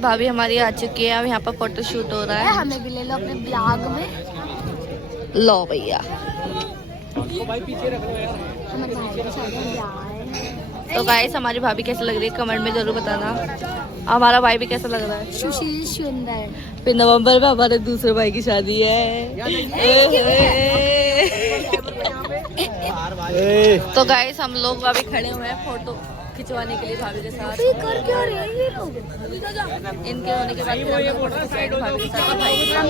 भाभी हमारी आ चुकी है। अब यहाँ पर फोटो शूट हो रहा है। हमें भी ले लो अपने ब्लॉग में। लो भैया। तो गाइस हमारी भाभी कैसे लग रही है कमेंट में जरूर बताना। हमारा भाई भी कैसा लग रहा है? सुशील सुंदर। फिर नवंबर में हमारे दूसरे भाई की शादी है। तो गाइस हम लोग अभी खड़े हुए हैं फोटो खिंचवाने के लिए भाभी के साथ। कर क्या रहे हैं ये लोग? इनके होने के बाद फिर हम लोग फोटो खिंचवाएंगे भाभी के साथ और भाई के साथ।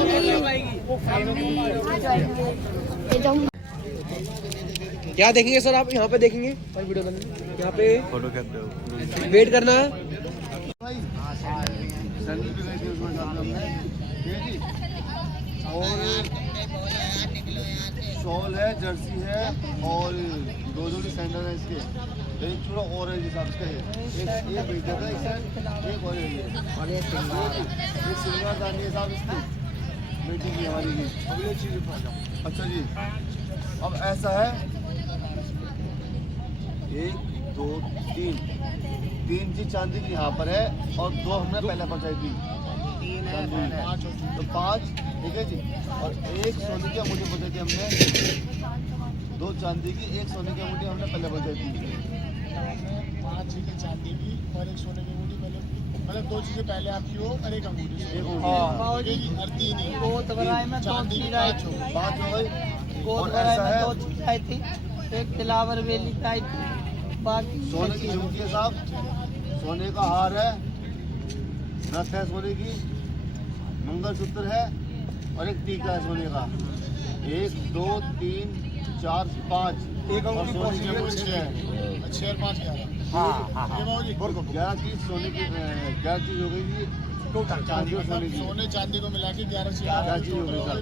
क्या देखेंगे सर आप यहाँ पे देखेंगे वीडियो बनाने यहाँ पे फोटो खींचते हो वेट करना है। शॉल है, जर्सी है और दो जोड़ी सैंडल है इसके। एक थोड़ा और है जिस आपका एक बेच देता है, एक और एक सिल्वर दानी है साहब इसकी बेटी की हमारी की। अगली चीज अच्छा जी, अब ऐसा है 1 2 3 चीज चांदी की यहाँ पर है और 2 हमने पहले पहुँचाई थी। 5 ठीक है जी। और 1 सोने की अंगूठी पहुँचाई थी हमने, 2 चांदी की, 1 सोने की अंगूठी हमने पहले पहुँचाई थी। 5 चीजें चांदी की और 1 सोने की अंगूठी पहले, मतलब 2 चीजें पहले आपकी हो और 1 अंगूठी और 3 चांदी की 5 हो गई। और ऐसा है एक तिलावर वेली टाइप बाकी सोने की झुमकी है साहब, सोने का हार है, नथ है सोने की, मंगलसूत्र है और एक टीका है सोने का। 1 2 3 4 5 एक अंगूठी सोने की 6 है। 6 और 5 11। हाँ 11 चीज सोने की 11 चीज हो गई जी टोटल चांदी और सोने की। सोने चांदी को मिला के 11 चीज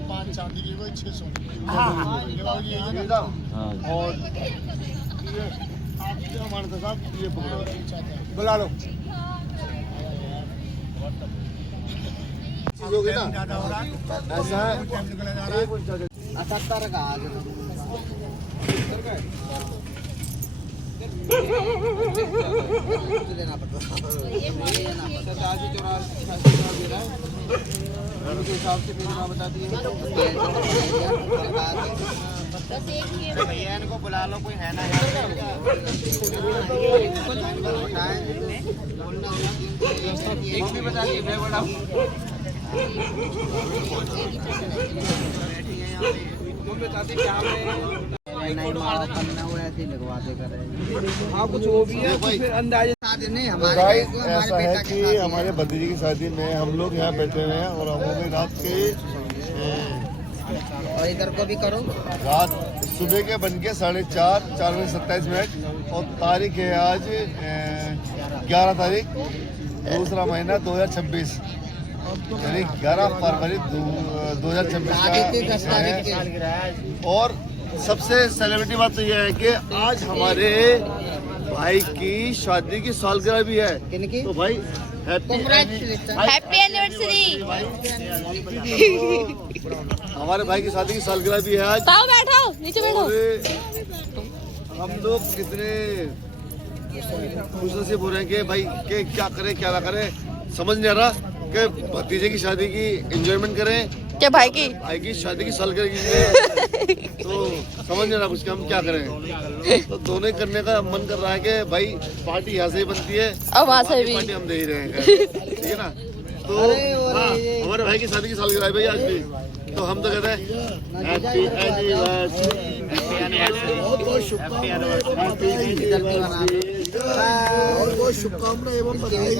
5 चांदी की कोई 6 सोने की। और ये आपके हमारे साहब ये पकड़ो, बुला लो। चीज हो गई ना ऐसा है 78 का देना पड़ता हिसाब से बता दिए भैया इनको बुला लो, कोई है ना बता दिए मैं बड़ा ऐसा है कि हमारे भतीजे की शादी में हम लोग यहाँ बैठे हुए हैं और हम लोग रात के और इधर को भी करो। रात सुबह के बन के 4:27 और तारीख है आज 11 तारीख दूसरा महीना 2026 यानी 11 फरवरी 2026 का है। और सबसे सेलिब्रिटी बात तो यह है कि आज हमारे भाई की शादी की सालगिरह भी है। तो भाई हैप्पी एनिवर्सरी। हमारे भाई की शादी की सालगिरह भी है आज। बैठो नीचे बैठो। हम लोग कितने खुशनसीब हो रहे हैं कि भाई के क्या करें क्या ना करें, समझ नहीं आ रहा कि भतीजे की शादी की एंजॉयमेंट करें क्या भाई की शादी की सालगिरह की तो समझ नहीं रहा कुछ हम क्या करें। तो दोनों ही करने का मन कर रहा है कि भाई पार्टी यहाँ से ही बनती है और वहाँ से भी पार्टी हम दे ही रहे हैं, ठीक है ना। तो हाँ, हमारे भाई की शादी की सालगिरह है भाई आज भी, तो हम तो कहते हैं हैप्पी एनिवर्सरी, बहुत बहुत शुभकामनाएं एवं बधाई।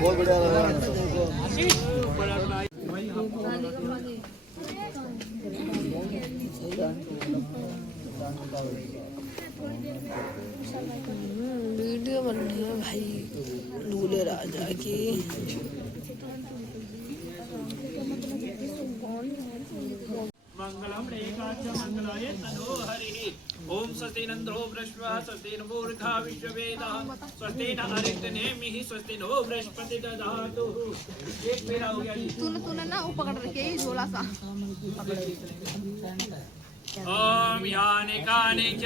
बहुत बढ़िया लगा। वीडियो बन रही है भाई दूल्हे राजा की। मंगलम रेखाच मंगलाय तनो हरि। ओम स्वस्ति नंदो बृहस्पति स्वस्ति नो मूर्खा विश्ववेदः स्वस्ति न अरिष्टनेमिः स्वस्ति नो बृहस्पति दधातु। एक मेरा हो गया जी। तूने ना वो पकड़ रखी है झोला सा। ओम यानि कानि च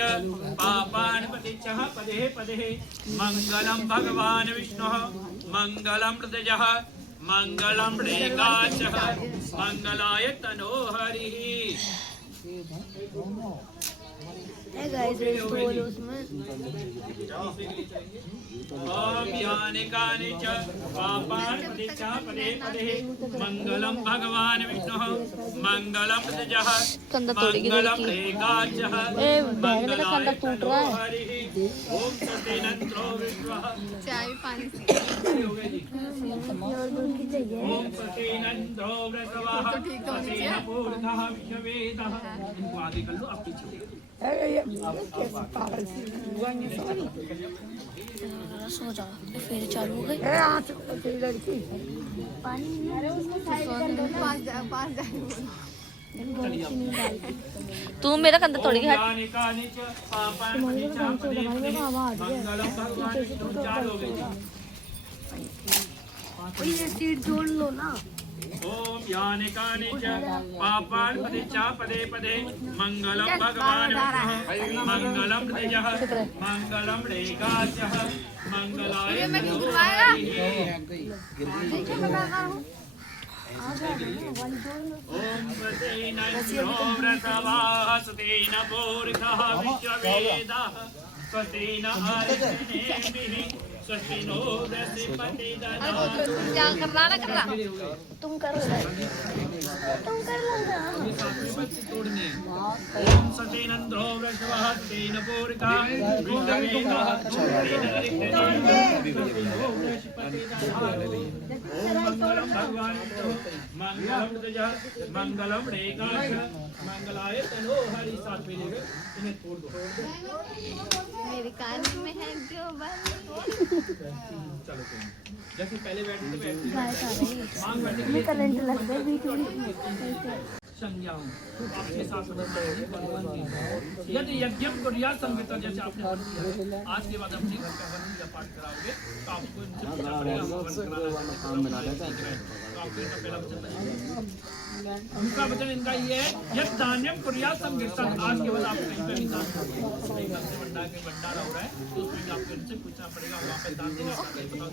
पापानि पतिच्छ पदे पदे मंगलम भगवान विष्णुः मंगलम हृदयः मंगलम रेकाचः मंगलाय तनो हरिः। गाइस रेस्ट बोलो उसमें ओम यानि कानि च पापानि पतिच्छ पदे पदे मंगलम भगवान विष्णुः मंगलम हृदयः कंधा तोड़ेगी मंगलम लड़की। रेकाचः ए बैग मेरा कंधा मंगलाय टूट तनो रहा है। हरिः। ओम सतेनन्द्रो विश्वः चाय पानी और दूध की चाहिए। ओम सतेनन्द्रो वृषभः सतेनपूर्णः विश्ववेदः। इनको आगे कर लो, आप पीछे सो जाओ फिर चालू हो गई। तू मेरा कंधा तोड़ेगी। हट। यानि कानि च पापानि पतिच्छ पदे पदे मंगलम भगवान विष्णुः। चार हो गई। ये सीट जोड़ लो ना। ओम यानि कानि च पापानि पतिच्छ पदे पदे मंगलम भगवान विष्णुः मंगलम हृदयः मंगलम रेकाचः मंगलाय तनो ओम सतेनन्द्रो वृषभः सतेनपूर्णः विश्ववेदः सतेन आदित्यनेमिः स्वस्ति नो बृहस्पतिर्दधातु। क्या करना ना करना। तुम कर लो। तोड़ने ओम सतेनन्द्रो वृषभः सतेनपूर्णः विश्ववेदः सतेन आदित्यनेमिः ओम मंगलम भगवान मंगलम हृदयः मंगलम रेकाचः मंगलाय तनो हरि। साथ में लेकर इन्हें तोड़ दो। मेरे कान में है जो चलो जैसे पहले बैठे थे बैठे मांग बैठे के लिए करंट लग गया बीच में। संज्ञा हूँ आपके साथ यदि यज्ञम कुर्यात् संवितः, जैसे आपने वन किया, आज के बाद अपने घर का वन पूजा पाठ कराओगे तो आपको इनसे पूछना पड़ेगा वन कराना है तो आपको इनका पहला वचन। दूसरा वचन इनका ये है यद दान्यम कुर्यात् संवितः। आज के बाद आप कहीं पे भी दान करोगे, कहीं घर से भंडारा हो रहा है तो उसमें आपको इनसे पूछना पड़ेगा वहाँ पे दान देना पड़ेगा।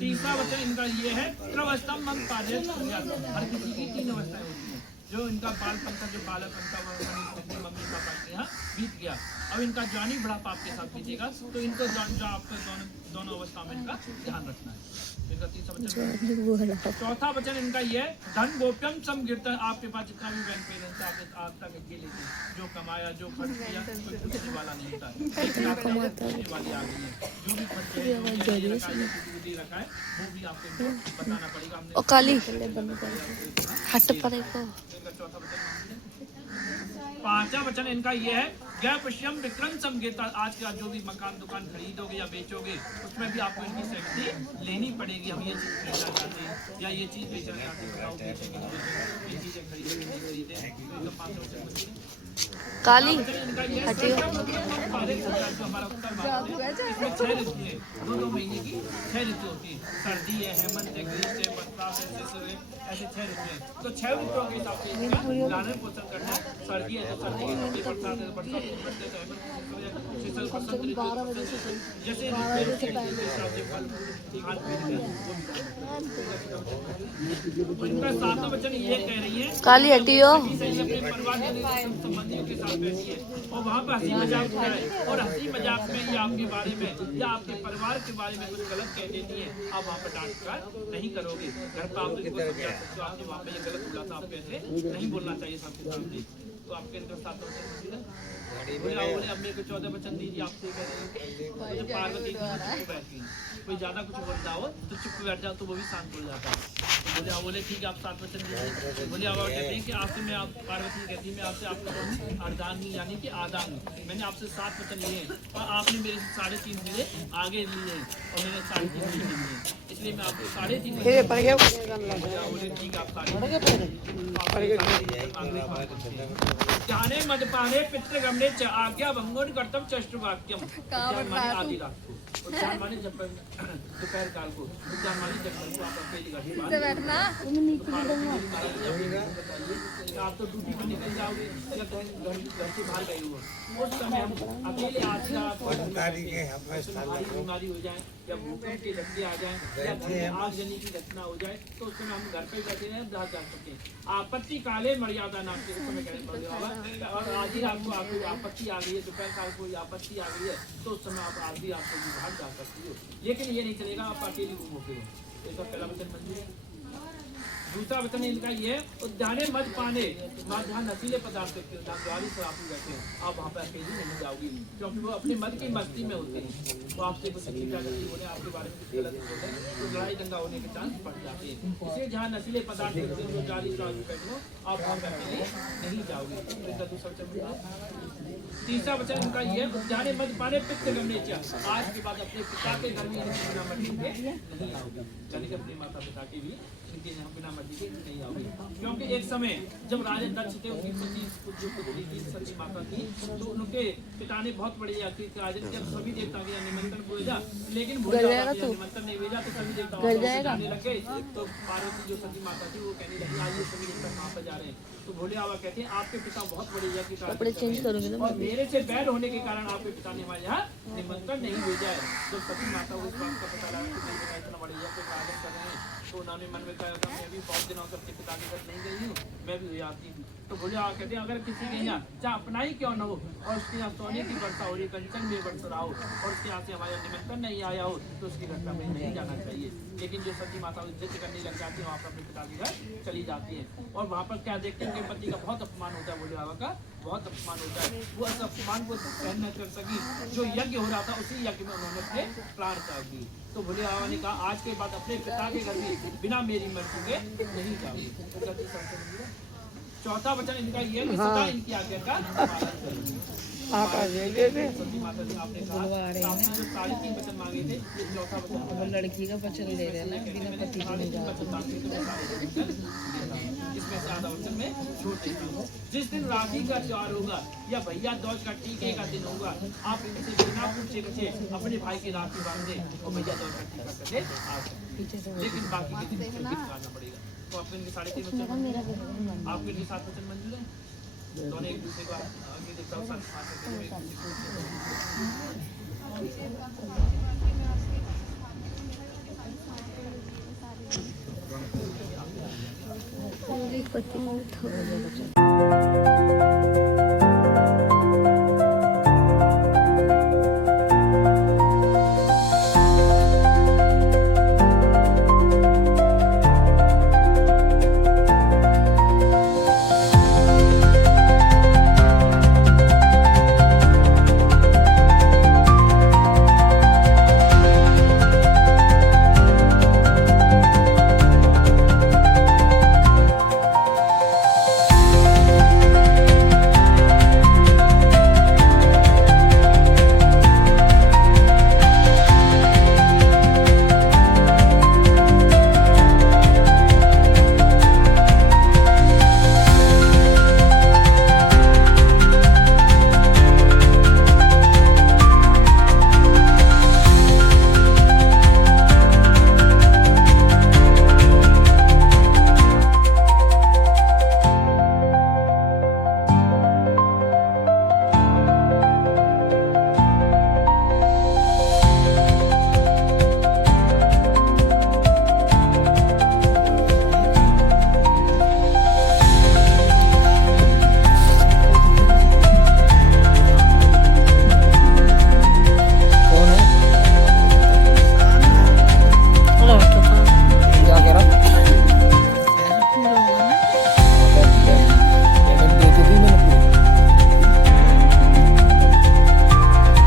तीसरा वचन इनका ये है त्रवस्तम मंग पादे। हर किसी की तीन अवस्थाएं होती हैं। जो इनका बालपन का जो बालपन का मम्मी पापा के यहाँ बीत गया, अब इनका जानी बड़ा पाप के साथ बीतेगा तो इनको जो आपको दोनों अवस्था में इनका ध्यान रखना है। इनका तीसरा वचन। चौथा वचन इनका ये है धन गोप्यम समकीर्तन। आपके पास जितना भी बैंक बैलेंस है आपने आज तक अकेले जो कमाया जो खर्च किया कोई पूछने वाला नहीं होता है। वाली आ गई है जो भी खर्च रखा है वो भी आपको इनको बताना पड़ेगा। हमने ओ काली हट पड़े को। पांचवा वचन इनका ये है जय पुष्यम विक्रम समगीता। आज के बाद जो भी मकान दुकान खरीदोगे या बेचोगे उसमें भी आपको इनकी सहमति लेनी पड़ेगी। हम ये चीज खरीदना चाहते हैं या ये चीज बेचना चाहते हैं, ये चीजें खरीदे तो 5 वचन। काली इनका ये हटियो। हमारा उत्तर भारत है, इसमें 6 ऋतु है। 2 महीने की 6 ऋतु होती है। सर्दी है, हेमंत है, ग्रीष्म है, बरसात है, शिशिर है, ऐसे 6 ऋतु है। तो 6 ऋतुओं के हिसाब से इनका लालन पोषण करना है। सर्दी है तो सर्दी की सर्दी, बरसात है तो बरसात की बरसात है, हेमंत शिशिर बसंत ऋतु जैसे इनका 7वां वचन ये कह रही है काली हटियो। अपने परिवार संबंधियों के साथ बैठी है और वहाँ पर हंसी मजाक हो रहा है और हंसी मजाक में या आपके बारे में या आपके परिवार के बारे में कुछ गलत कह देती है, आप वहाँ पर डांट कर नहीं करोगे। घर पर आप इनको समझा सकते हो आपने वहाँ पे ये गलत बोला था, आप ऐसे नहीं बोलना चाहिए सबके सामने। तो आपके अंदर 7 वचन बोले अब मेरे को 14 वचन दीजिए। आपसे कह पार्वती चुप बैठी, कोई ज्यादा कुछ बोल रहा हो तो चुप बैठ जाओ तो वो भी शांत हो जाता है। तो बोले ठीक है आप 7 वचन दीजिए। बोले अब कहते हैं कि आपसे मैं आप पार्वती कहती है मैं आपसे आपका अर्धांगी यानी कि आदांग मैंने आपसे 7 वचन लिए हैं और आपने मेरे 3.5 महीने आगे लिए हैं और मैंने 3.5 महीने लिए हैं, इसलिए मैं आपको 3.5 महीने बोले ठीक है आप ज्ञाने मदपाने पितृगमने च आज्ञा भंगोन कर्तव्य चष्टवाक्यम। आदि रात को उद्यान माने जब दोपहर काल को उद्यान माने जब को आप अपने बैठना। आप तो ड्यूटी पर निकल जाओगे या कहीं घर से बाहर गए हो, उस समय हम अकेले आपसे भारी बीमारी हो जाए या भूकंप के झटके आ जाए या घर में आगजनी की घटना हो जाए, तो उस समय हम घर पे बैठे रहे जा सकते हैं। आपत्ति काले मर्यादा नाम के उस समय कहने पड़ गया, और आज ही आपको आपत्ति आ गई है, दोपहर काल कोई आपत्ति आ गई है, तो उस समय आप आज भी आपको बाहर जा सकती हो, लेकिन ये नहीं चलेगा आप अकेली घूमोगे। इसका पहला वचन मंजूर है। दूसरा वचन इनका ये है, उद्याने मद पाने, जहाँ नशीले पदार्थ द्वारी शराब पी बैठे हैं, आप वहाँ पर अकेली नहीं जाओगी, क्योंकि वो अपने मद की मस्ती में होते हैं, तो आपसे कुछ शिकायती बोले, आपके बारे में कुछ गलत बोले, तो लड़ाई दंगा होने के चांस बढ़ जाते हैं। इसलिए जहाँ नशीले पदार्थ होते हैं, द्वारी शराब पी बैठे हो, आप वहाँ पर अकेले नहीं जाओगे। इसका दूसरा वचन। तीसरा वचन इनका ये है, उद्याने मद पाने पित्त करने चाहिए, आज के बाद अपने पिता के घर में बिना मर्जी के नहीं आओगे, यानी कि अपने माता पिता के भी इनके यहाँ बिना मर्जी के नहीं आओगे। क्योंकि एक समय जब राजा दक्ष थे, उनकी पुत्री थी सती माता थी, तो उनके पिता ने बहुत बड़ी यात्री जब सभी देवता के निमंत्रण भेजा, लेकिन निमंत्रण नहीं भेजा, तो सभी देवता जाने लगे, तो पार्वती जो सती माता थी वो कहने लगी आइए सभी देवता कहाँ पर जा रहे हैं, तो भोले बाबा कहते हैं आपके पिता बहुत बड़ी यात्री और मेरे से बैर होने के कारण आपके पिता ने हमारे यहाँ निमंत्रण नहीं भेजा है। जब सती माता को इस बात का पता लगा कि इतना बड़ी यात्री का आदर कर रहे हैं, तो उन्होंने मन में कहा मैं भी बहुत दिनों से अपने पिता के घर नहीं गई हूँ, मैं भी आती हूँ। तो भोले बाबा कहते हैं अगर किसी के यहाँ चाहे अपना ही क्यों न हो, और उसके यहाँ सोने की वर्षा हो रही, कंचन में बरस रहा हो, और उसके यहाँ से हमारा निमंत्रण नहीं आया हो, तो उसकी घटना में नहीं जाना चाहिए। लेकिन जो सती माता जिद करने लग जाती है, वहाँ पर अपने पिता के घर चली जाती है, और वहाँ पर क्या देखते हैं कि पति का बहुत अपमान होता है, भोले बाबा का बहुत अपमान होता है। वो उस अपमान को सहन न कर सकी, जो यज्ञ हो रहा था उसी यज्ञ में उन्होंने अपने प्राण त्याग दिए। तो भोले बाबा ने कहा आज के बाद अपने पिता के घर में बिना मेरी मर्जी के नहीं जाओगे। चौथा वचन इनका ये है, सदा इनकी आज्ञा का पालन करेंगे। सती माता जी आपने कहा आपने जो सारी 3 वचन मांगे थे, ये चौथा वचन लड़की का वचन ले रहे हैं ना, बिना पति के नहीं जाते। इसमें से आधा वचन में छोड़ देता हूँ। जिस दिन राखी का त्योहार होगा या भैया दूज का टीके का दिन होगा, आप इनसे बिना पूछे कुछ अपने भाई की राखी बांध दे और भैया दूज का टीका कर दे आ सकते, लेकिन बाकी के दिन करना पड़ेगा। तो आपको इनके 3.5 वचन, आपके लिए 7 वचन मंजूर है। दोनों एक दूसरे को आगे देखता हूँ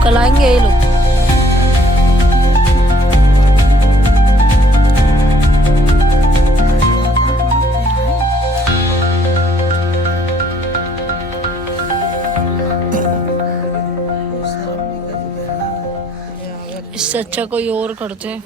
कल आएंगे ये लोग। इससे अच्छा कोई और करते हैं।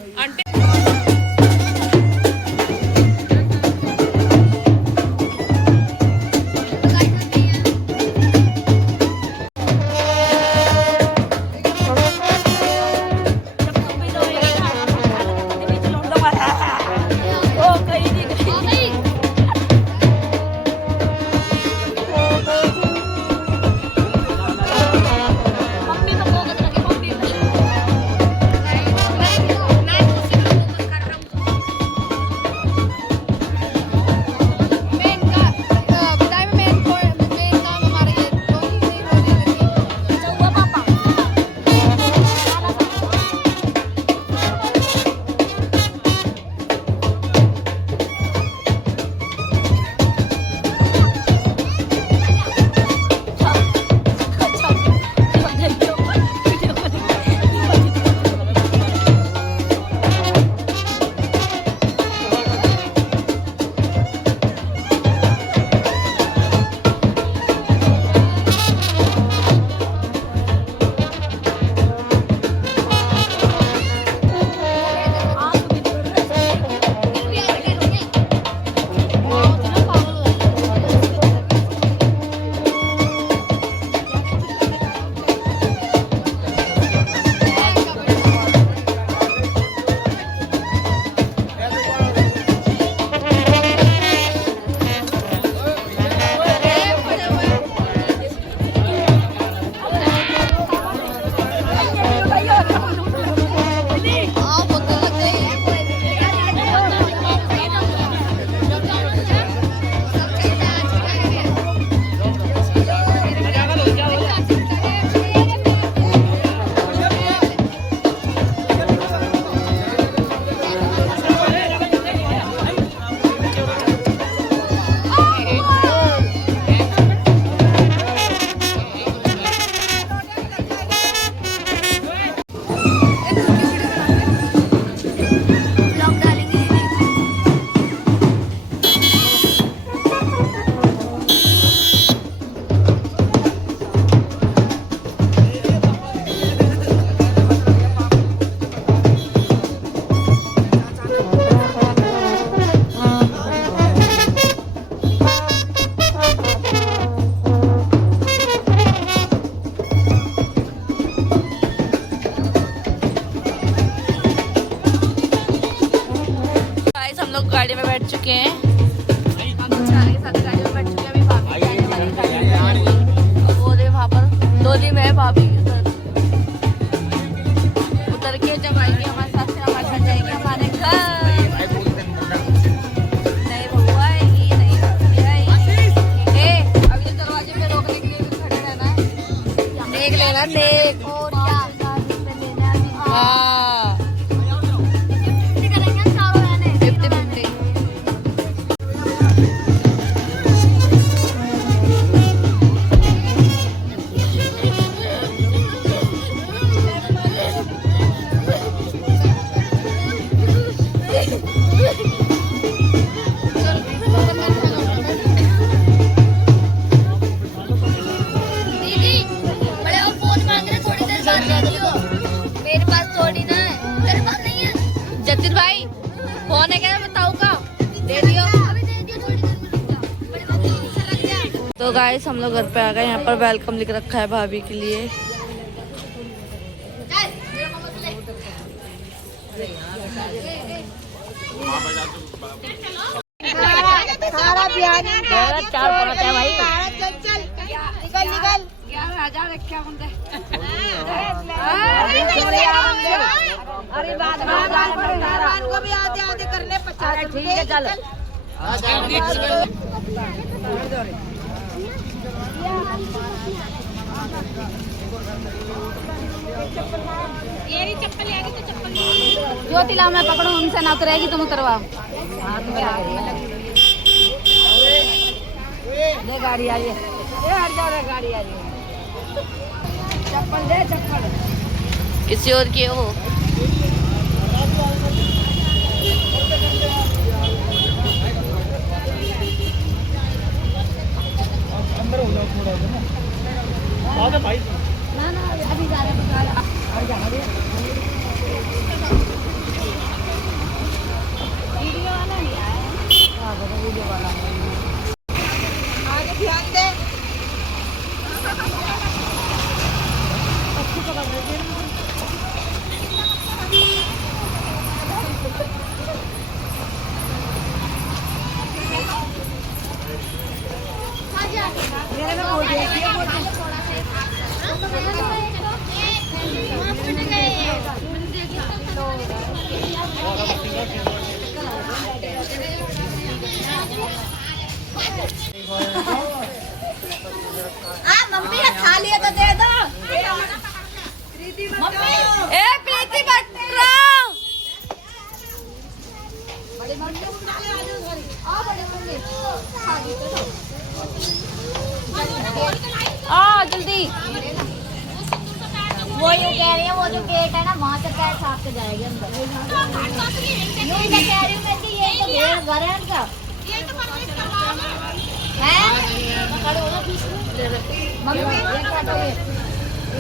गाड़ी में बैठ चुके हैं। हम लोग सारे के साथ गाड़ी में बैठ चुके हैं। अभी भाभी जाने वाली गाड़ी में। वो दे वहाँ पर डोली में है भाभी उतर के जब आएंगे हमारे साथ, फिर हमारे साथ जाएंगे हमारे घर। नहीं बहू आएगी, नहीं भाभी आएगी। ए अभी तो दरवाजे पे रोकने के लिए भी खड़े रहना है। देख लेना देख। और क्या लेना है हाँ करेंगे सारों रहने 50-50। दीदी बड़े और फोन मांग रहे, थोड़ी देर बाद दे दियो। मेरे पास थोड़ी ना है, तेरे पास नहीं है। जतिन भाई फोन है क्या बताऊँ का? दे दियो। अभी दे दियो, थोड़ी देर में रुक जाओ। बड़े बात नहीं, गुस्सा लग गया। तो गाइस हम लोग घर पे आ गए। यहाँ पर वेलकम लिख रखा है भाभी के लिए। चल मेरे को मत ले। सारा बिहार 4-5 है भाई। चल चल निकल निकल 11,000 रखे होंगे। अरे बाद में को भी आधे आधे करने 50। ठीक है चल। ज्योति लाओ, मैं पकड़ू, उनसे ना उतरेगी तुम उतरवाओ। ले गाड़ी आ रही है, हट जाओ रे, गाड़ी आ रही है। चप्पल दे चप्पल। किसी और की हो। ना ना अभी जा रहे हैं। वीडियो वाला नहीं आया। वीडियो वाला आगे ध्यान दे। मेरे में बोल दिया थोड़ा मम्मी ने खा लिया तो दे दो। मम्मी ए प्रीति बट्रा बड़े मम्मी को बुला ले, आ जाओ घर। आ बड़े मम्मी शादी करो। आ जल्दी। वो यूँ कह रही है, वो जो गेट है ना वहाँ से पैर छाप के जाएगी अंदर। यूँ मैं कह रही हूँ मैं कि ये तो घर है इनका। है मम्मी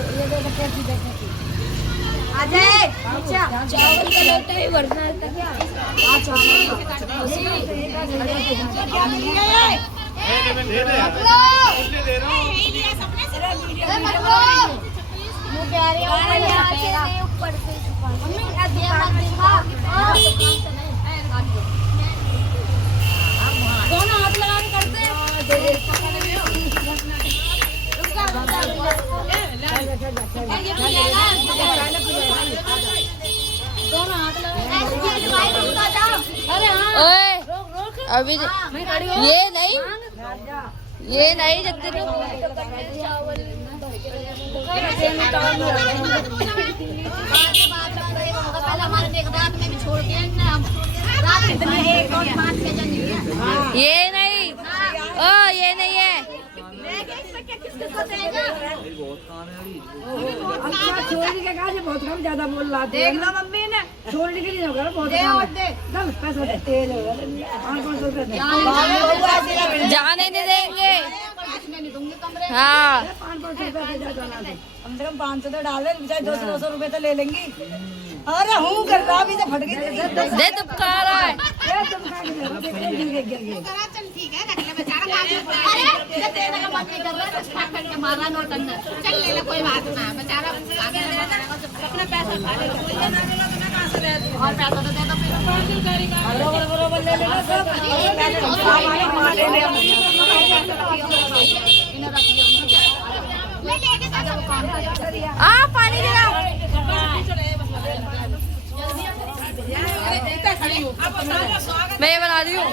ये देखो कैसी देखो। आ जाए। चावल का लोटा ही बढ़ना है तक क्या? ऊपर से दोनों हाथ लगा के करते हैं। दोनों हाथ लगा। अरे हाँ ओए अभी ये नहीं जतिन। पहले हमारे देख रात में भी छोड़ के रात में इतने 1-2-5 के जन नहीं ये नहीं, ओ ये नहीं है। छोड़ी के कहा बहुत कम ज्यादा बोल रहा। देख लो मम्मी ने छोड़ी के लिए होगा बहुत कम। पैसा दे, तेल होगा 500 रुपए दे। जाने नहीं देंगे। नहीं दूंगी कमरे। हाँ 500 रुपए दे जाना दे। कम से कम 500 तो डाल दे, चाहे 200 रुपए तो ले लेंगी। अरे हूँ कर रहा, अभी तो फट गई। दे तुम कह रहा है। चल ठीक है रख ले बेचारा। अरे ये देने का मन नहीं कर रहा, कुछ खा के मारा नोट अंदर। चल ले ले कोई बात ना, बेचारा आगे दे अपना पैसा खा ले। और पैसा तो दे दो फिर। बरोबर ले लेना। पानी गिराओ। मैं ये बना रही हूँ।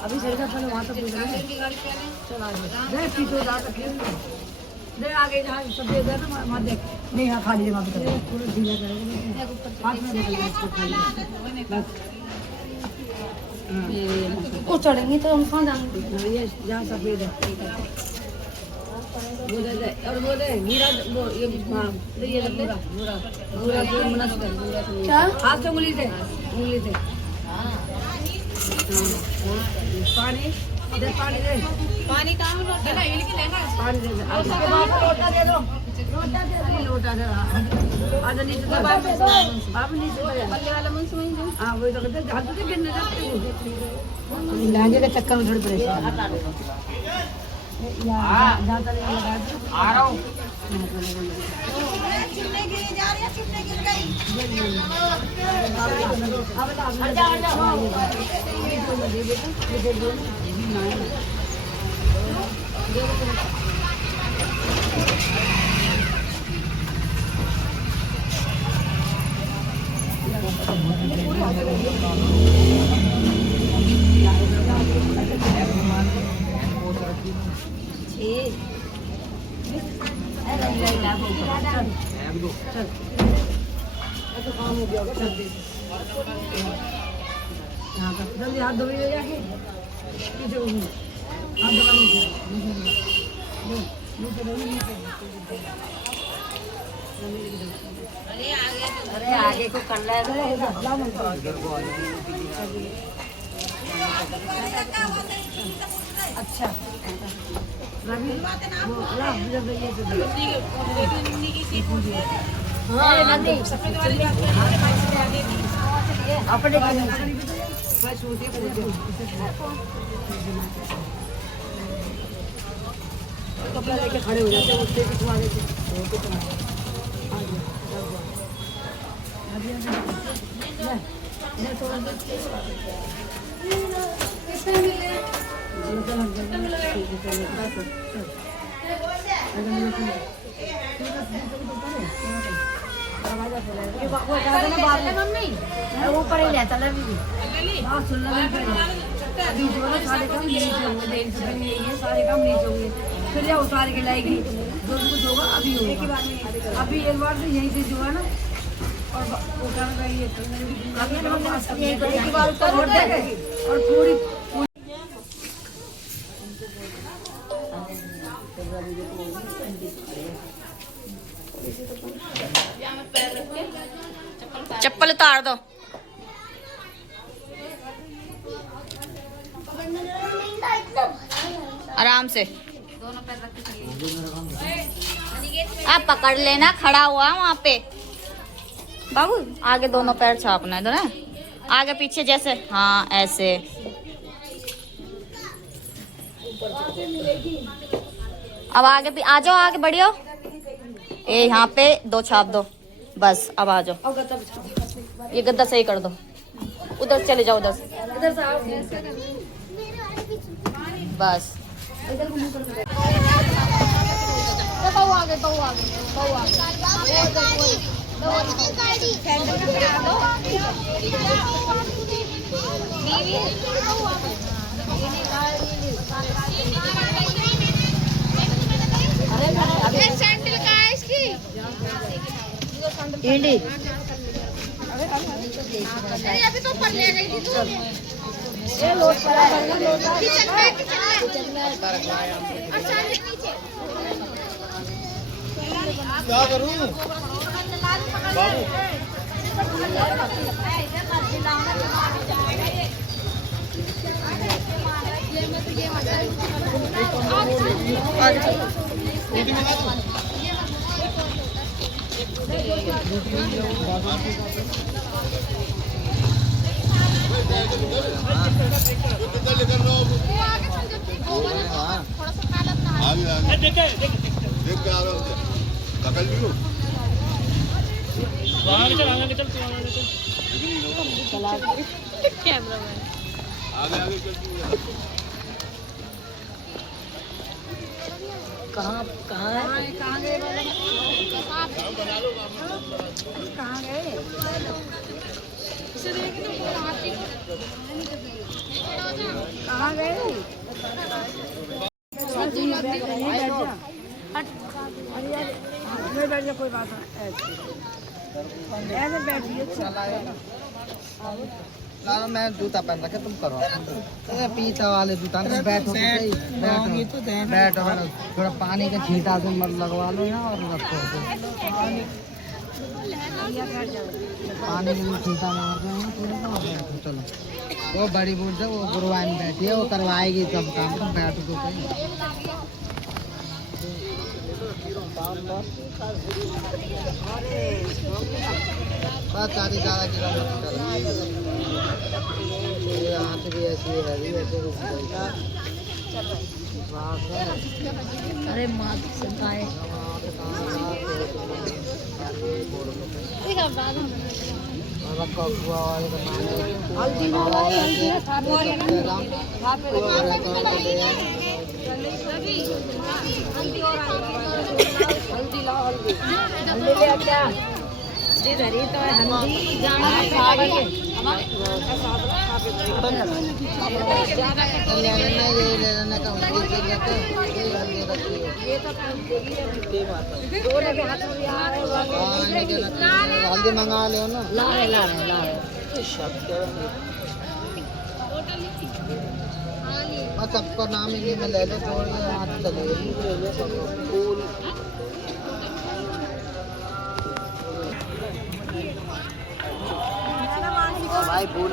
अभी सही था पहले वहाँ तक दे आगे जहाँ सब दे दे ना वहाँ देख नहीं यहाँ खाली है वहाँ पे वो चढ़ेंगे तो हम कहाँ जाएंगे ये जहाँ सफेद है वो दे दे और वो दे हीरा वो ये भूरा भूरा भूरा जो मनस है क्या हाथ से उंगली से पानी दे पानी दे पानी कहाँ लोटा ना इनकी लेना पानी दे दे लोटा दे दो लोटा दे आधा नीचे दे आप नीचे दे पल्ले वाला मन समझ लो हाँ वही तो कहते हाथ से गिरने जाते हैं लहंगे के चक्कर में थोड़ी परेशान ज़्यादा नहीं लगा आ रहा हूँ चिमने गिर जा रही है चिमने गिर गई हाथ धो जाके अरे आगे को कर ले अच्छा अपने कपड़ा लेके खड़े हो जाते उससे पिछवा देते मम्मी वो पर ही रहता है बात सुनना अभी जो है सारे काम नहीं होंगे सारे काम नहीं होंगे फिर या उतार के लाएगी जो कुछ होगा अभी होगा अभी एक बार तो यहीं से जो है ना और उतार और पूरी चप्पल उतार दो आराम से आप पकड़ लेना खड़ा हुआ वहाँ पे बाबू आगे दोनों पैर छापना है ना आगे पीछे जैसे हाँ ऐसे अब आगे भी आ जाओ आगे बढ़ियो ए यहाँ पे दो छाप दो बस अब आ जाओ ये गद्दा सही कर दो उधर चले जाओ उधर बस सैंडल का है इसकी इंडी नहीं अभी तो ऊपर ले गई थी तू ये लोट पड़ा है किचन में और सारे नीचे क्या करूँ बाबू कहाँ कहाँ है कहाँ गए कहाँ गए नहीं बैठ जा कोई बात नहीं ऐसे बैठिए ना मैं जूता पहन रखा तुम करो पीछा वाले जूता में बैठो बैठो थोड़ा पानी का छींटा से मत लगवा लो यहाँ और रखो पानी के छींटा मार दो चलो वो बड़ी बूढ़ से वो गुरुवार में बैठी है वो करवाएगी सब काम तुम बैठो तो बस आधी ज़्यादा गिरा मत करो ये आँच भी ऐसी है भी ऐसे अरे माँ संताए रखा हुआ हल्दी ना हल्दी लाओ हल्दी हल्दी ले क्या जिधर ही तो है हल्दी जाना है सावन ले लेने का ये तो दो लगे हाथ में यार हल्दी मंगा लो ना ला रहे और सबको नाम ही में ले लो छोड़ हाथ चले फूल भाई फूल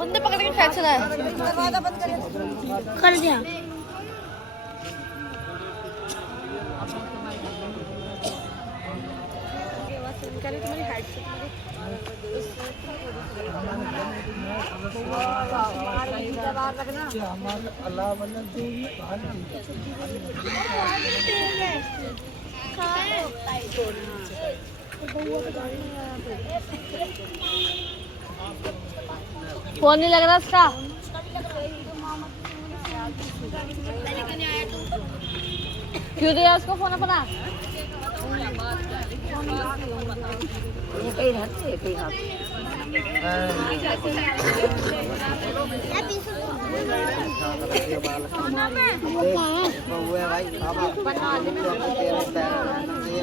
बंदे पकड़ के फेंक रहा है कर दिया तुम्हारी हाइट फोन नहीं लग रहा इसका क्यों दिया उसको फोन अपना कहीं रहते कहीं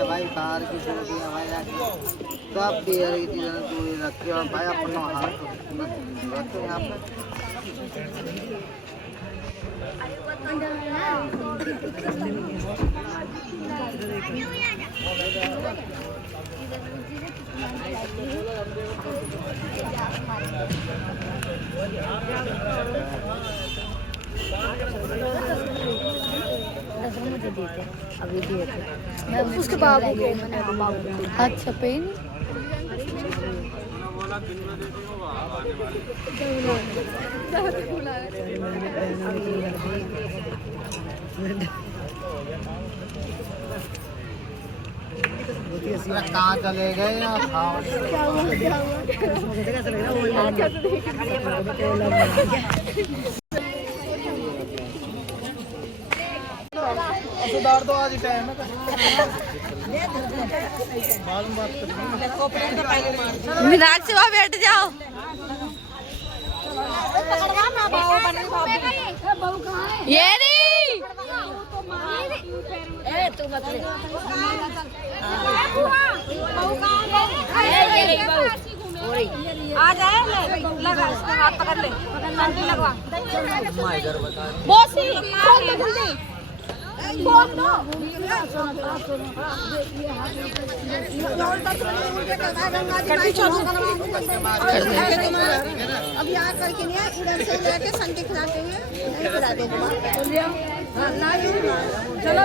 भाई बाहर की सब दूरी रखिए और भाई अपना हाथ रखो यहाँ मुझे देते अभी दिए थे उसके बाबू को अच्छा पेन कहाँ चले गए सुधार दो आज टाइम विनायक से वहाँ बैठ जाओ ये नहीं पतले आ जाए लगा इसके हाथ पकड़ ले लगवा बोसी खोल दो जल्दी खोल दो अब यहाँ करके नहीं है इधर से लेके संडे खिलाते हुए खिला दे चलो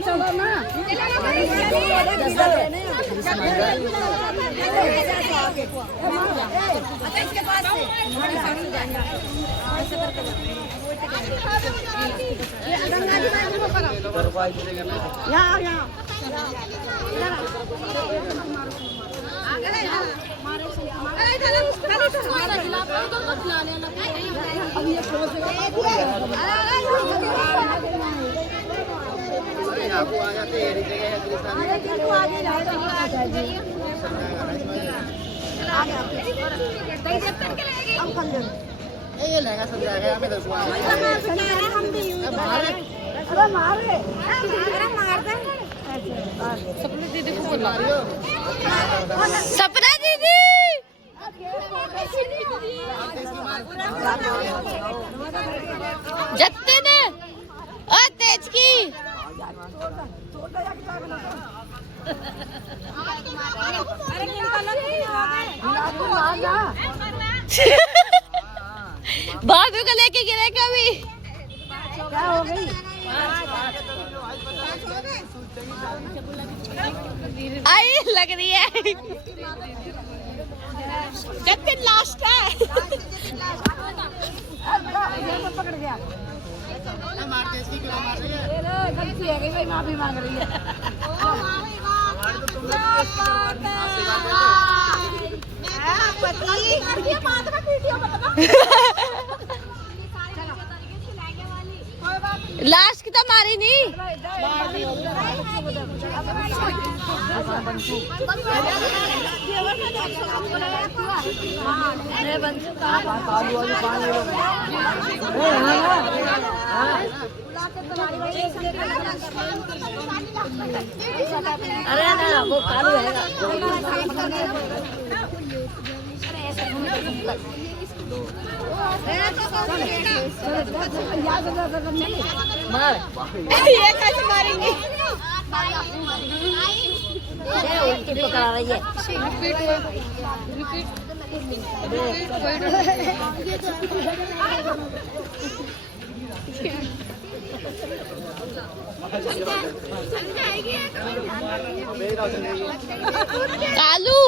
चलो ना इसके पास ये लहंगा सब जाएगा मैं दस सपना दीदी जतिन और तेज की भाभी को लेके गिरे कभी क्या हो गई आई लग रही है जतिन लास्ट है पकड़ गया गलती है गई भाई माफी मांग रही है लास्ट की तो मारी नहीं अरे ना वो कालू है ये कैसे मारेंगे उल्टी पकड़ा रही है कालू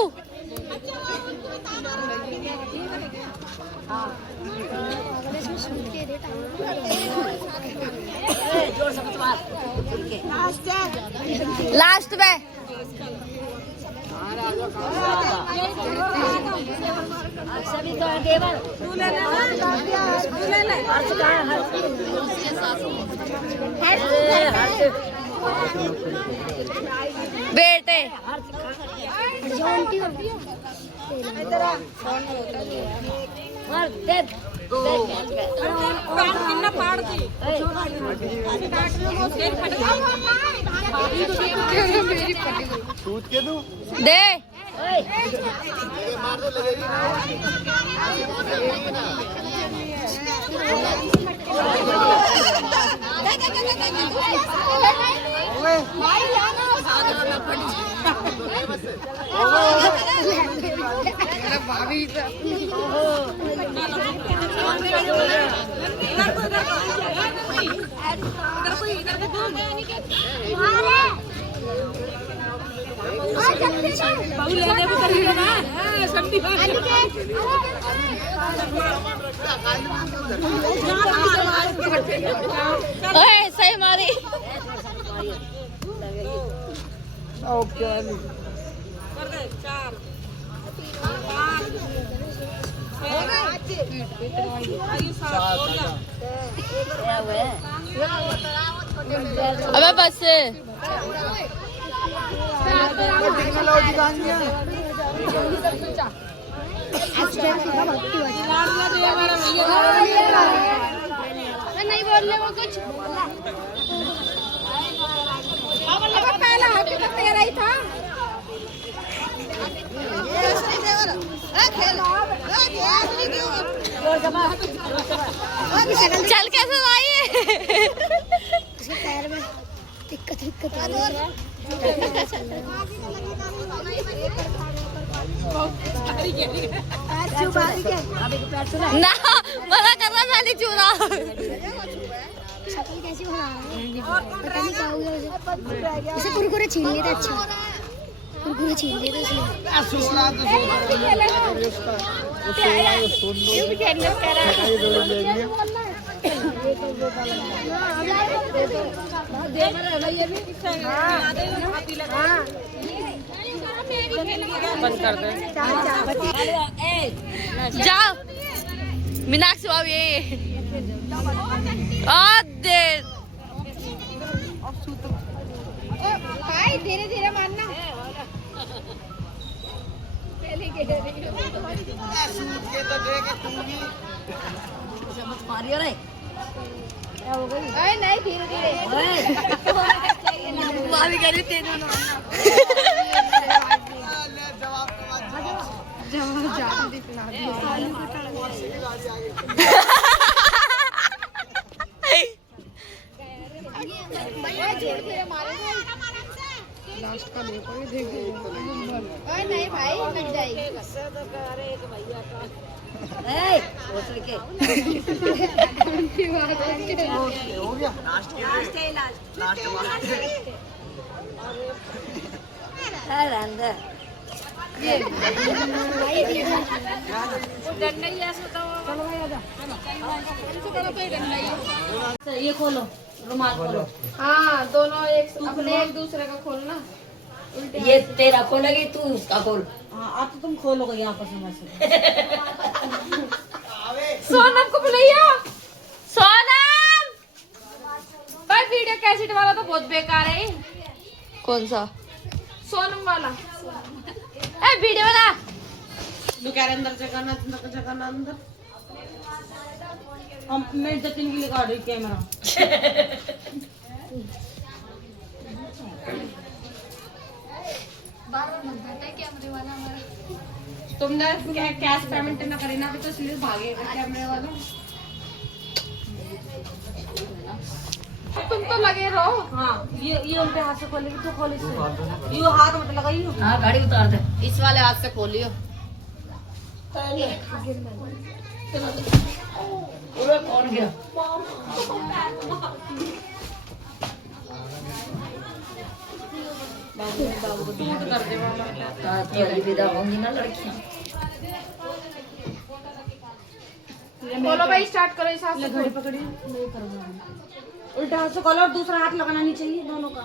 लास्ट में सभी तो देवर बेटे सूत के दूं दे मार दो लगेगी ओए सही मारी अबे बस नहीं बोल रहे वो कुछ तेरा ही था। चल कैसे आई उसके पैर में दिक्कत ना मना कर रहा था नहीं चूरा। शक्ल कैसी बना रहा है पता नहीं क्या हुआ उसे कुरकुरे छीन लिए थे। अच्छा कुरकुरे छीन लिए थे बंद कर दे। जाओ मीनाक्षी बाबू ये भाई धीरे धीरे मारना। मारियो रे नहीं धीरे धीरे मारी करी तेरे नहीं भाई लग जाएगी। ये खोलो रुमाल खोलो। हाँ दोनों एक अपने एक दूसरे का खोलना। ये तेरा खोलेगी तू उसका खोल। हाँ अब तो तुम खोलोगे यहाँ पर समझ से। सोनम को बुलाइए। सोनम भाई वीडियो कैसेट वाला तो बहुत बेकार है। कौन सा? सोनम वाला। ए वीडियो बना। तू कह रहे अंदर जगह ना अंदर। हम मैं जतिन के लिए काट रही कैमरा। तुमने कैश पेमेंट ना करी ना तो इसलिए भागेगा कैमरे वाला। तुम तो लगे रहो। हाँ ये उल्टे हाथ से खोलेगी तो खोल इससे। ये हाथ मत लगाइयो। हाँ गाड़ी उतार दे। इस वाले हाथ से खोलियो। कौन गया? विदा होंगी ना लड़कियां। बोलो भाई स्टार्ट करो इस हाथ से। घड़ी पकड़िए। उल्टा हाथ से खोलो और दूसरा हाथ लगाना नहीं चाहिए दोनों का।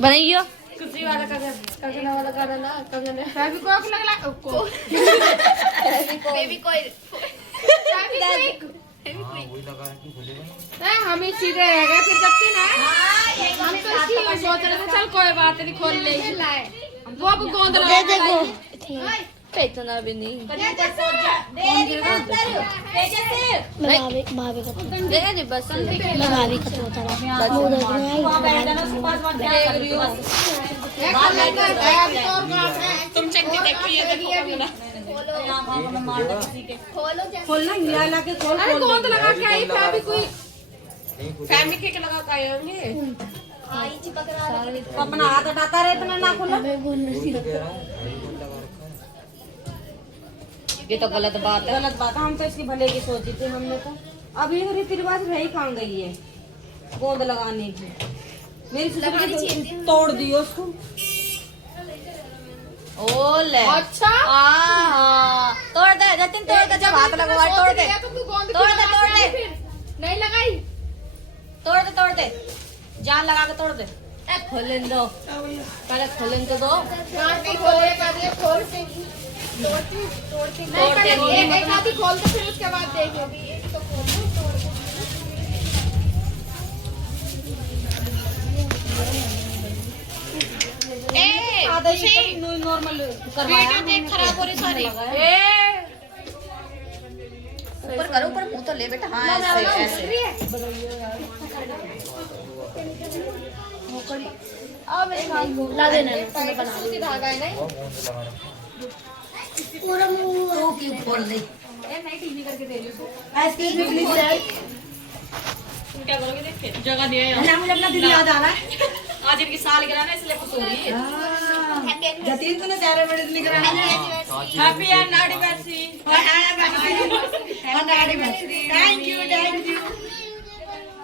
बनाइयो। किसी वाला का कगना वाला का ना कगना फेविक्विक लगा को फेविक्विक हम ही सीधे रह गए फिर जब ना हम तो इसकी सोच रहे थे चल कोई बात नहीं खोल ले वो अब गोंद लगा देखो इतना भी नहीं दे बस तुम चटनी देखिए खोलना मिला के खोल। अरे गोंद लगा के आई फेविक्विक फैमिली केक लगा के आए होंगे। अपना हाथ हटाता रहे इतना ना खोलो। ये तो गलत बात है। गलत बात है। हम तो इसकी भले की सोची थी हमने तो। अब ये रीति रिवाज रही कहाँ गई है गोंद लगाने की। मेरी ससुर तोड़ दियो उसको। ओले अच्छा तोड़ दे जतिन तोड़ दे। जब हाथ लगवा तोड़ दे तोड़ दे नहीं लगाई तोड़ दे जान लगा के तोड़ दे। खोलन दो पहले खोलन तो दो। एक आधी खोल दो फिर उसके बाद देखो। नॉर्मल वीडियो देख खराब हो रही सारी। ऊपर करो, ऊपर मुंह तो ले बेटा। हाँ ऐसे ऐसे। ला देना तुम्हें बना दूंगी। धागा है नहीं पूरा मुंह तो क्यों खोल दे? नहीं टीवी करके दे रही हूँ। Excuse me please sir. क्या करोगे? देख के जगह नहीं है यहाँ। ना मुझे अपना दिन याद आ रहा है। आज इनकी सालगिरह है इसलिए खुश हो रही है। जतीन तूने सेलिब्रेट नहीं कराया ना? Happy anniversary. Thank you.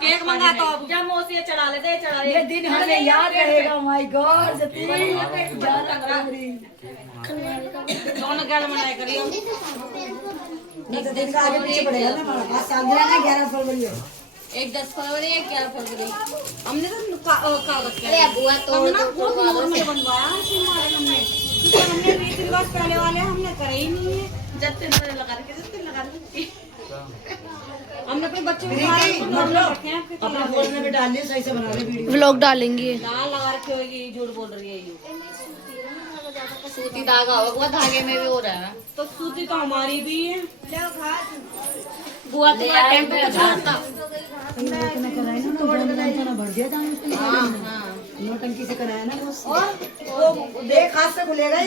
Cake मंगा तो जब मौसी चढ़ा लेते चढ़ा ये दिन हमें याद रहेगा। माय गॉड जतीन दोनों गल मनाया करियो। नेक्स्ट दिन का आगे पीछे बढ़ेगा ना हमारा। आज सालगिरह है 11 फरवरी है। एक 10 फरवरी एक 11 फरवरी। हमने तो कागज अरे बुआ तो बनवाया हमने रीति रिवाज पहले वाले हमने करे ही नहीं है। जत्ते लगा के हमने अपने बच्चे को अपना फोन में भी डाल दिए, सही से बना रहे वीडियो। व्लॉग डालेंगे। लाल लगा रखी होगी, झूठ बोल रही है ये। सूती धागा होगा बुआ, धागे में भी हो रहा है। तो सूती तो हमारी भी है। बुआ तुम्हारा टेम्पो को छोड़ता। इतना कराया ना, तो भर दिया था उसके लिए। नौटंकी से कराया ना और देख हाथ से खुलेगा ही।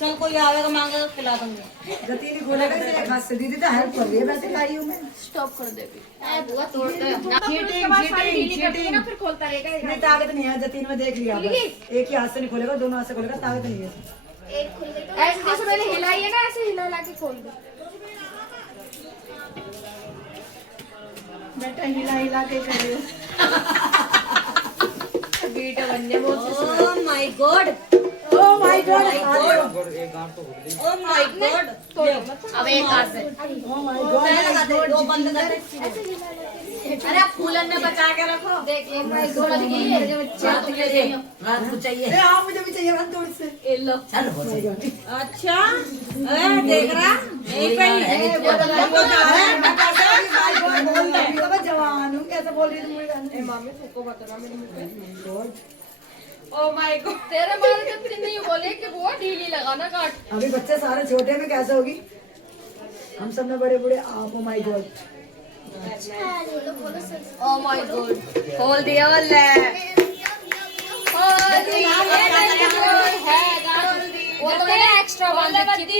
चल कोई आवेगा मांगेगा खिला दूंगी। गति नहीं खोलेगा इसलिए हाथ से। दीदी तो हेल्प कर रही है वैसे लाई हूँ मैं। स्टॉप कर दे बुआ तोड़ दे। चीटिंग फिर खोलता रहेगा। नहीं ताकत नहीं है जतीन में, देख लिया। एक ही हाथ से नहीं खोलेगा, दोनों हाथ से खोलेगा, ताकत नहीं है। ऐसे जैसे मैंने हिलाई है ना, ऐसे हिला के खोल दो। बेटा हिला हिला के करे। वीडियो बनने बहुत oh my God, oh my God, oh my God. अब एक हाथ से ओह माय गॉड। दो बंद कर दे। अरे आप फूलन में बचा के रखो। देख ले भाई रात को चाहिए। हाँ मुझे भी चाहिए रात थोड़ी से। लो चल अच्छा देख रहा जवान हूँ कैसे बोल रही तुम? मामी को बताना मेरे मुंह पे। ओह माय गॉड, तेरे मारे जब तुम नहीं बोले कि वो ढीली लगाना काट। अभी बच्चे सारे छोटे में कैसे होगी? हम सब में बड़े बड़े आप। Oh my God, oh my God, खोल दिया वाले। वो तो मैंने एक्स्ट्रा बांध रखी थी।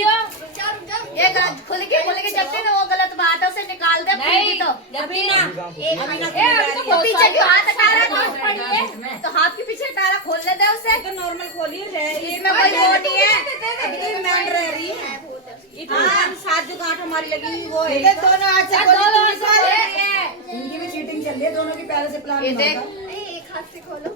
ये खुल के जब भी ना वो गलत बात है उसे निकाल दे। नहीं तो अभी ना तो पीछे क्यों हाथ हटा रहा है? तो हाथ के पीछे हटा रहा, खोल दे उसे। तो नॉर्मल खोलिए। इसमें कोई वो नहीं है। मैन रह रही है। इतना साथ जो गांठ हमारी लगी वो है। दोनों हाथ से इनकी भी चीटिंग चल रही है, दोनों की पहले से प्लान ये देख, एक हाथ से खोलो।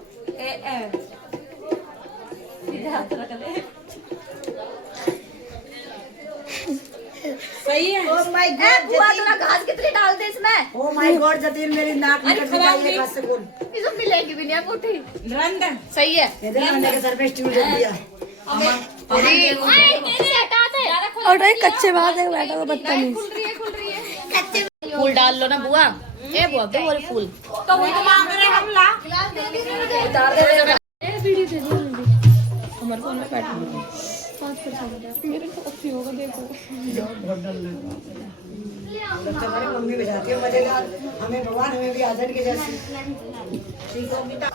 सही है। ओह माय बुआ गॉड, तोरा घास कितनी डाल दे इसमें। ओह माय गॉड जतीन मेरी नाक निकल गई हाथ से खोल। इसमें मिलेगी भी नहीं अंगूठी। रंग सही है। इधर अंडे के सर पे स्टील रख दिया। और कच्चे बात है बैठा हुआ बत्ता नहीं। फूल डाल लो ना बुआ। ए बुआ दो और फूल तो वो तो मांग रहे हम ला। उतार दे। हमारे फोन में बैठा 5% मेरे को अच्छी होगा। देखो बहुत डर लग रहा है। हमारी मम्मी बजाती है मजेदार, हमें भगवान हमें भी आजाद के जैसे। ठीक है बेटा।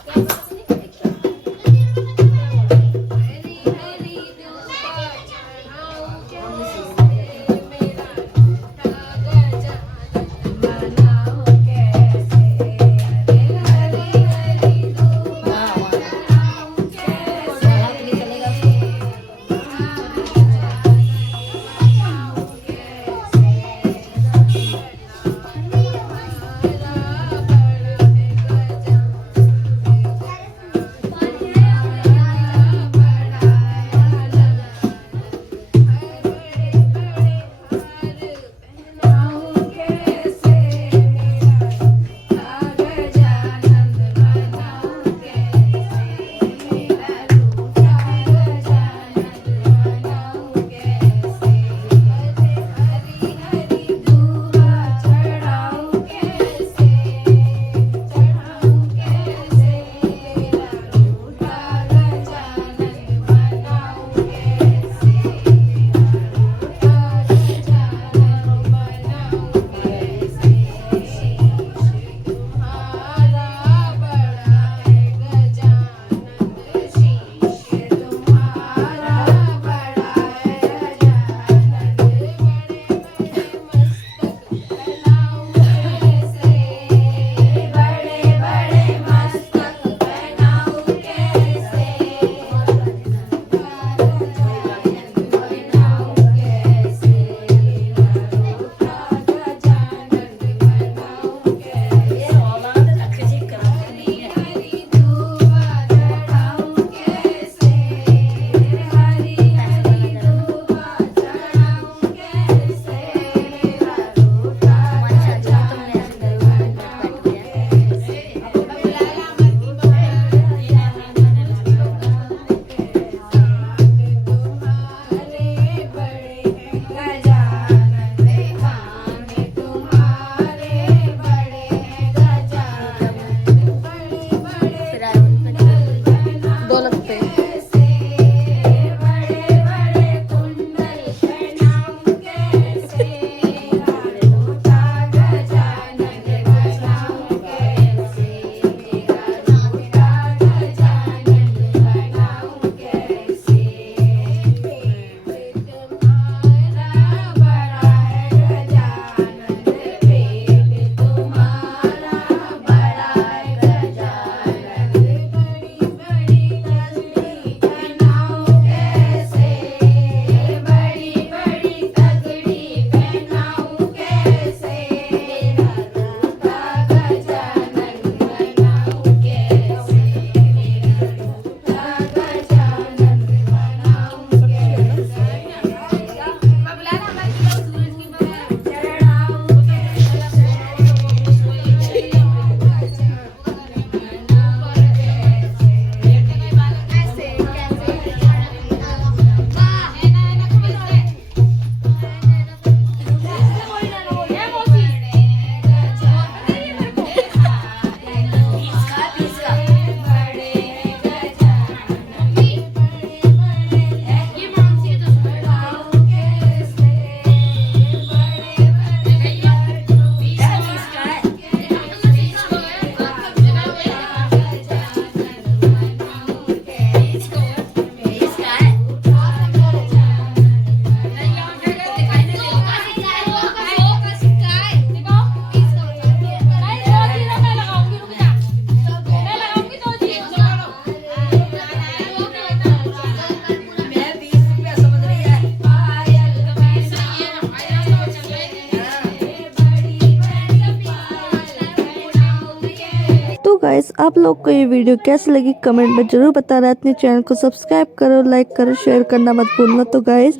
गाइस, आप लोग को ये वीडियो कैसी लगी कमेंट में ज़रूर बताना। अपने चैनल को सब्सक्राइब करो, लाइक करो, शेयर करना मत भूलना। तो गाइस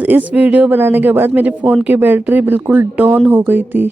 इस वीडियो बनाने के बाद मेरे फ़ोन की बैटरी बिल्कुल डाउन हो गई थी।